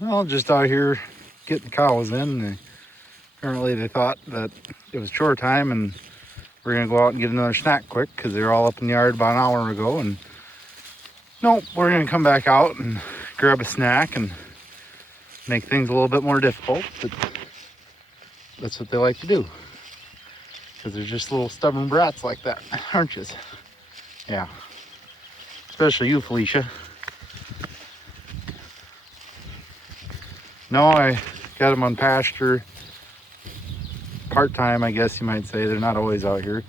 Well, just out here getting cows in. Apparently they thought that it was chore time and we're gonna go out and get another snack quick because they were all up in the yard about an hour ago. And nope, we're gonna come back out and grab a snack and make things a little bit more difficult. But that's what they like to do because they're just little stubborn brats like that, aren't you? Yeah, especially you, Felicia. No, I got them on pasture part-time, I guess you might say. They're not always out here.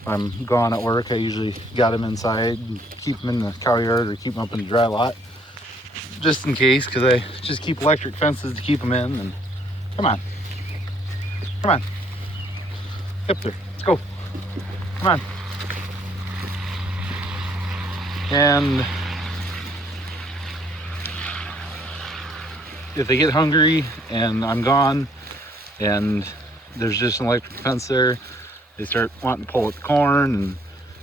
If I'm gone at work, I usually got them inside and keep them in the cow yard or keep them up in the dry lot just in case, because I just keep electric fences to keep them in. And come on, get up there, let's go, come on. And if they get hungry and I'm gone and there's just an electric fence there, they start wanting to pull at the corn, and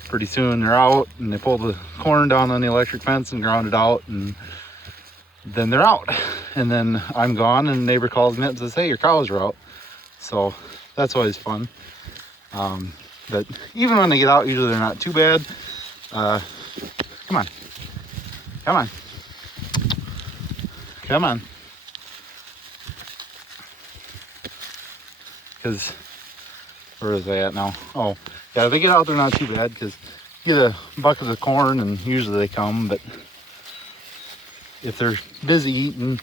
pretty soon they're out and they pull the corn down on the electric fence and ground it out, and then they're out. And then I'm gone and the neighbor calls me up and says, hey, your cows are out. So that's always fun. But even when they get out, usually they're not too bad. Come on, come on, come on. Because where is they at now? Oh, yeah, if they get out, they're not too bad because you get a bucket of corn and usually they come. But if they're busy eating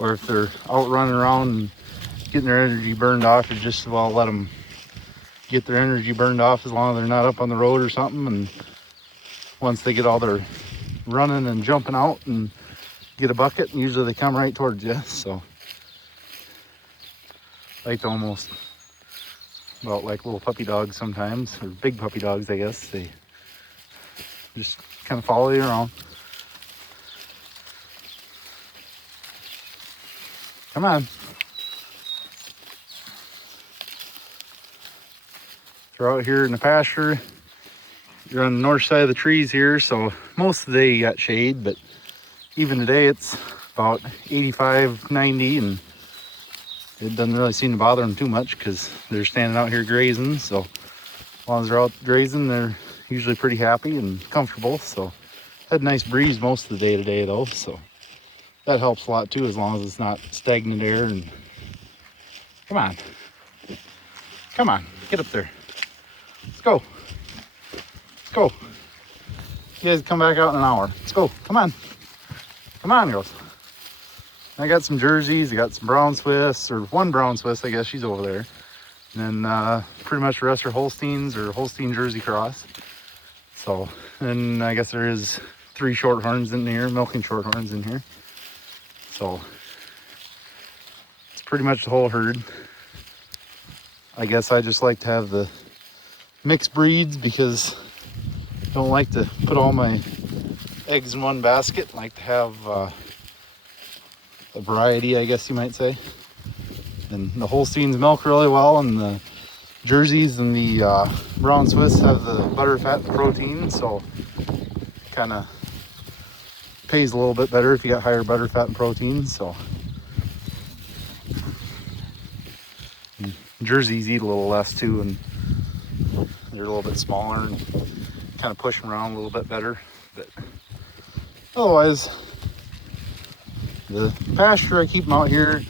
or if they're out running around and getting their energy burned off, you just as well let them get their energy burned off as long as they're not up on the road or something. And once they get all their running and jumping out and get a bucket, and usually they come right towards you. So I like to almost about like little puppy dogs sometimes, or big puppy dogs, I guess. They just kind of follow you around. Come on. They're out here in the pasture. You're on the north side of the trees here, so most of the day you got shade, but even today it's about 85, 90, and it doesn't really seem to bother them too much because they're standing out here grazing. So as long as they're out grazing, they're usually pretty happy and comfortable. So had a nice breeze most of the day today though, so that helps a lot too, as long as it's not stagnant air. And come on, come on, get up there, let's go, let's go. You guys come back out in an hour. Let's go, come on girls. I got some jerseys, I got some brown Swiss, or one brown Swiss, I guess she's over there. And then pretty much the rest are Holsteins or Holstein Jersey Cross. So, and I guess there is 3 shorthorns in here, milking shorthorns in here. So, it's pretty much the whole herd. I guess I just like to have the mixed breeds because I don't like to put all my eggs in one basket. I like to have a variety, I guess you might say. And the Holsteins milk really well, and the Jerseys and the brown Swiss have the butter, fat, and protein, so kind of pays a little bit better if you got higher butter, fat, and protein. So and Jerseys eat a little less too, and they're a little bit smaller and kind of push them around a little bit better. But otherwise, the pasture, I keep them out here.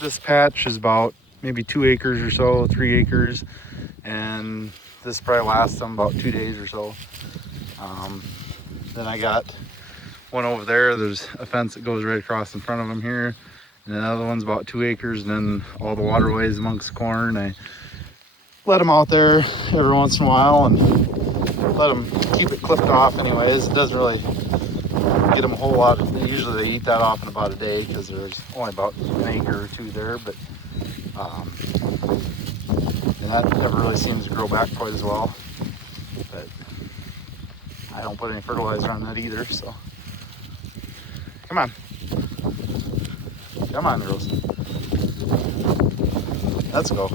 This patch is about maybe 2 acres or so, 3 acres, and this probably lasts them about 2 days or so. Then I got one over there. There's a fence that goes right across in front of them here, and another one's about 2 acres, and then all the waterways amongst corn. I let them out there every once in a while and let them keep it clipped off anyways. It doesn't really get them a whole lot. Usually they eat that off in about a day because there's only about an acre or 2 there, but and that never really seems to grow back quite as well. But I don't put any fertilizer on that either, so come on, girls, let's go.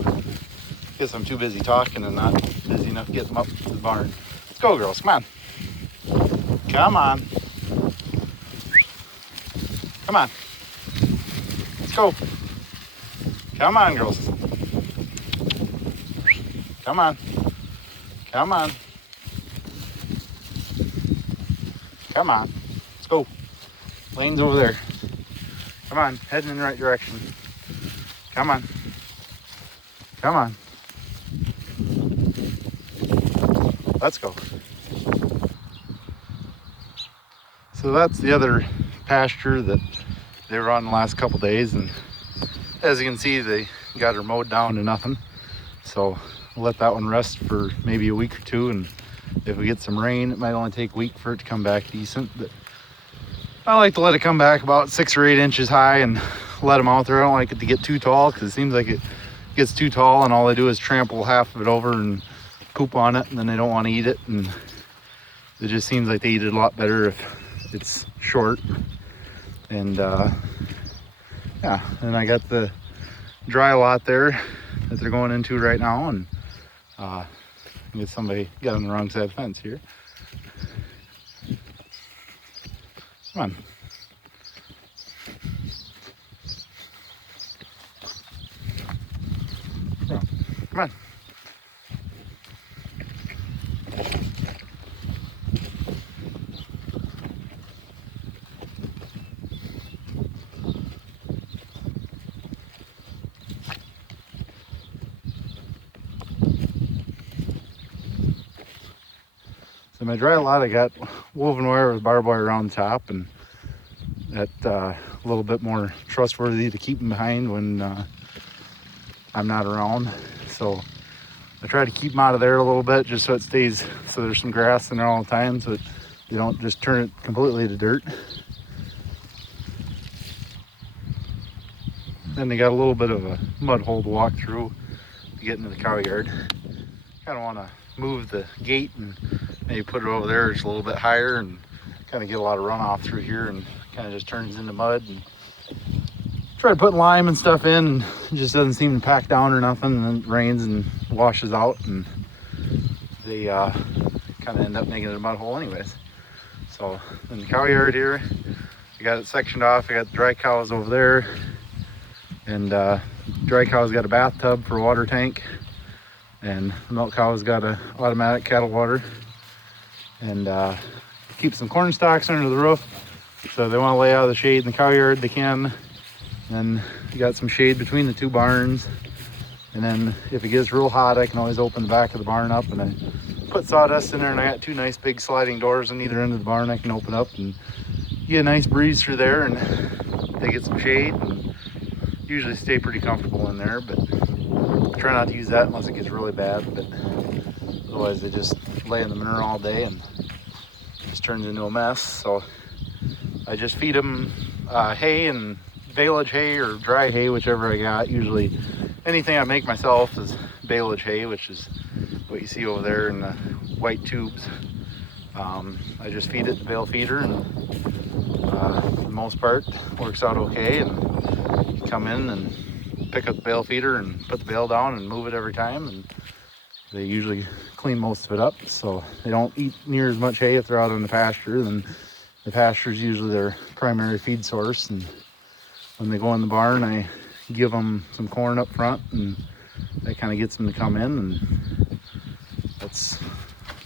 Guess I'm too busy talking and not busy enough getting them up to the barn. Let's go, girls, come on. Come on. Let's go. Come on, girls. Come on. Come on. Come on. Let's go. Lane's over there. Come on. Heading in the right direction. Come on. Come on. Let's go. So that's the other pasture that they were on the last couple days, and as you can see, they got her mowed down to nothing. So we'll let that one rest for maybe a week or two, and if we get some rain, it might only take a week for it to come back decent. But I like to let it come back about 6 or 8 inches high and let them out there. I don't like it to get too tall, because it seems like it gets too tall and all they do is trample half of it over and poop on it, and then they don't want to eat it. And it just seems like they eat it a lot better if it's short. And yeah, and I got the dry lot there that they're going into right now, and I guess somebody got on the wrong side of the fence here. Come on. Come on. So my dry lot, I got woven wire with barbed wire around the top, and that a little bit more trustworthy to keep them behind when I'm not around. So I try to keep them out of there a little bit, just so it stays, so there's some grass in there all the time, so you don't just turn it completely to dirt. Then they got a little bit of a mud hole to walk through to get into the cow yard. Kind of want to move the gate and maybe put it over there just a little bit higher, and kind of get a lot of runoff through here, and kind of just turns into mud. And try to put lime and stuff in, and it just doesn't seem to pack down or nothing, and then it rains and washes out, and they kind of end up making it a mud hole anyways. So in the cow yard here, I got it sectioned off. I got the dry cows over there, and dry cows got a bathtub for a water tank, and the milk cows got a automatic cattle water. And keep some corn stalks under the roof, so if they want to lay out of the shade in the cow yard, they can. And then you got some shade between the two barns, and then if it gets real hot, I can always open the back of the barn up, and I put sawdust in there, and I got 2 nice big sliding doors on either end of the barn I can open up and get a nice breeze through there, and they get some shade, and usually stay pretty comfortable in there. But I try not to use that unless it gets really bad, but otherwise they just lay in the manure all day and it just turns into a mess. So I just feed them hay and baleage hay or dry hay, whichever I got. Usually anything I make myself is baleage hay, which is what you see over there in the white tubes. I just feed it the bale feeder, and for the most part works out okay. And you come in and pick up the bale feeder and put the bale down and move it every time, and they usually clean most of it up, so they don't eat near as much hay if they're out in the pasture. Then the pasture is usually their primary feed source, and when they go in the barn, I give them some corn up front, and that kind of gets them to come in, and that's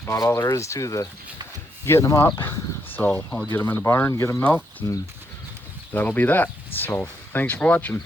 about all there is to the getting them up. So I'll get them in the barn, get them milked, and that'll be that. So thanks for watching.